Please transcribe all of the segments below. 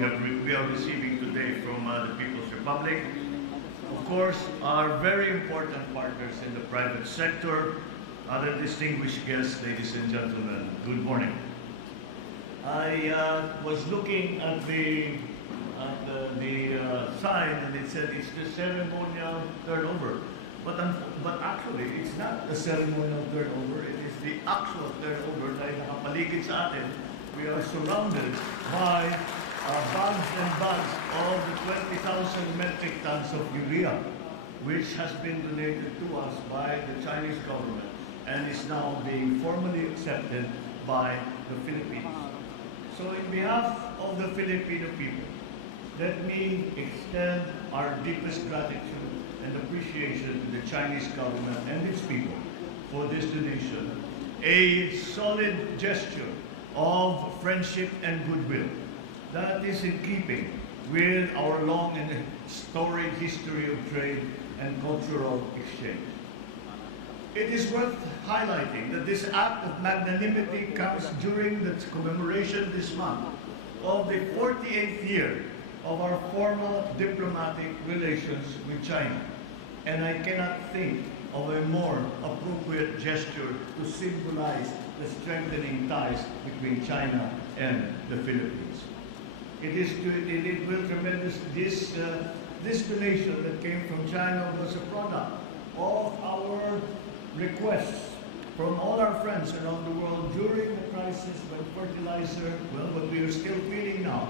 we are receiving today from the People's Republic. Of course, our very important partners in the private sector, other distinguished guests, ladies and gentlemen, good morning. I was looking at the sign, and it said it's the ceremonial turnover. But actually, it's not the ceremonial turnover, it is the actual turnover dahil nakapaligid sa atin. We are surrounded by bags and bags of the 20,000 metric tons of urea, which has been donated to us by the Chinese government and is now being formally accepted by the Philippines. So in behalf of the Filipino people, let me extend our deepest gratitude and appreciation to the Chinese government and its people for this donation, a solid gesture of friendship and goodwill that is in keeping with our long and storied history of trade and cultural exchange. It is worth highlighting that this act of magnanimity comes during the commemoration this month of the 48th year of our formal diplomatic relations with China. And I cannot think of a more appropriate gesture to symbolize the strengthening ties between China and the Philippines. It will tremendous this donation that came from China was a product of our requests from all our friends around the world during the crisis when fertilizer, well, what we are still feeling now,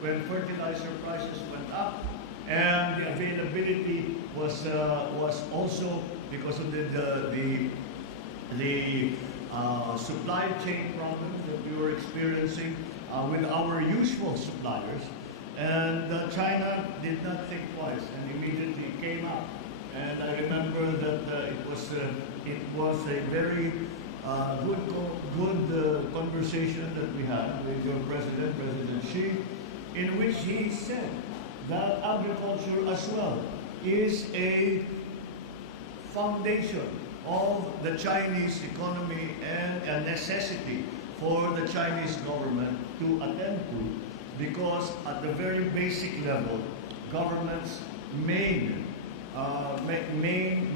when fertilizer prices went up and the availability was also because of the supply chain problems that we were experiencing with our usual suppliers, and China did not think twice and immediately came up. And I remember that it was a very good conversation that we had with your president, President Xi, in which he said that agriculture as well is a foundation of the Chinese economy and a necessity for the Chinese government to attend to, because at the very basic level, government's main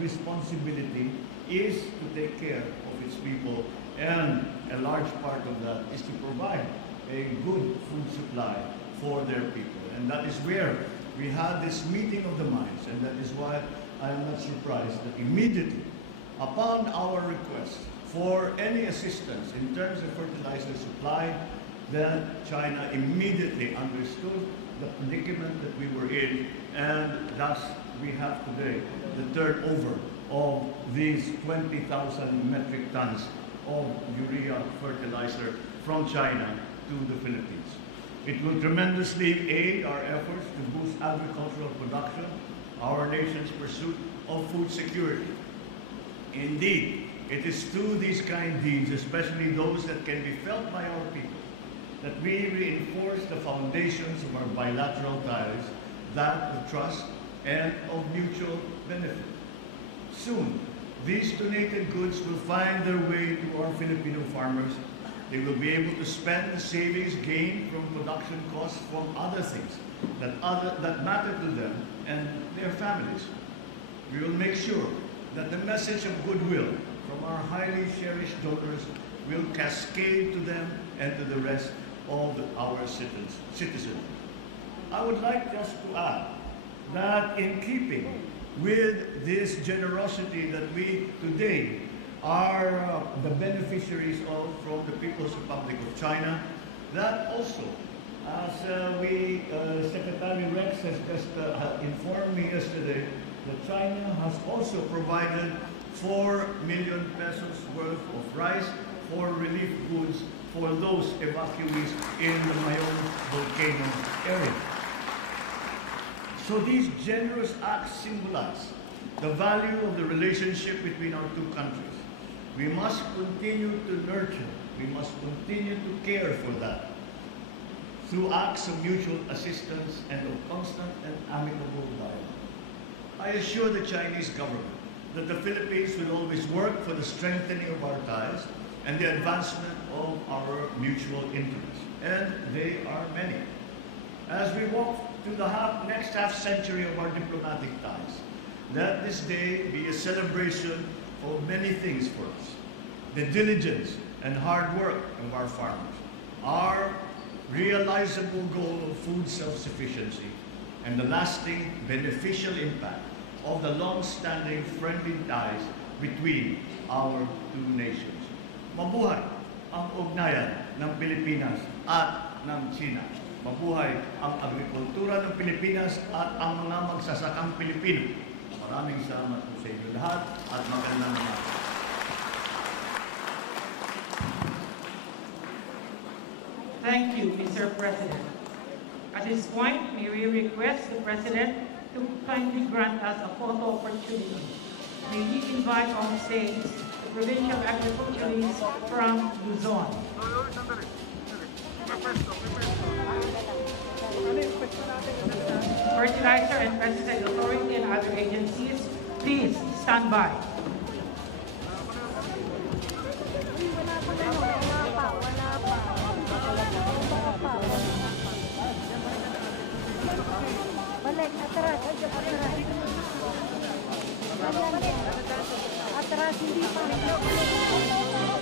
responsibility is to take care of its people, and a large part of that is to provide a good food supply for their people. And that is where we had this meeting of the minds, and that is why I am not surprised that immediately upon our request for any assistance in terms of fertilizer supply, that China immediately understood the predicament that we were in, and thus we have today the turnover of these 20,000 metric tons of urea fertilizer from China to the Philippines. It will tremendously aid our efforts to boost agricultural production, our nation's pursuit of food security. Indeed, it is through these kind deeds, especially those that can be felt by our people, that we reinforce the foundations of our bilateral ties, that of trust and of mutual benefit. Soon, these donated goods will find their way to our Filipino farmers. They will be able to spend the savings gained from production costs from other things that matter to them and their families. We will make sure that the message of goodwill from our highly cherished donors will cascade to them and to the rest of our citizens. I would like just to add that in keeping with this generosity that we today are the beneficiaries of from the People's Republic of China, that also, as Secretary Rex has just informed me yesterday, that China has also provided 4 million pesos worth of rice for relief goods for those evacuees in the Mayon volcano area. So these generous acts symbolize the value of the relationship between our two countries. We must continue to nurture, we must continue to care for that through acts of mutual assistance and of constant and amicable dialogue. I assure the Chinese government that the Philippines will always work for the strengthening of our ties and the advancement of our mutual interests. And they are many. as we walk to the next half century of our diplomatic ties, let this day be a celebration of many things for us. The diligence and hard work of our farmers, our realizable goal of food self-sufficiency, and the lasting beneficial impact of the long-standing friendly ties between our two nations. Mabuhay ang ugnayan ng Pilipinas at ng China. Mabuhay ang agrikultura ng Pilipinas at ang mga magsasakang Pilipino. Maraming salamat po sa inyo lahat at magandang umaga. Thank you, Mr. President. At this point, may we request the President to kindly grant us a photo opportunity. May we invite on stage the Provincial Agriculturist from Luzon. Fertilizer and Pesticide Authority and other agencies, please stand by. Balik, atras, atras, hindi pa.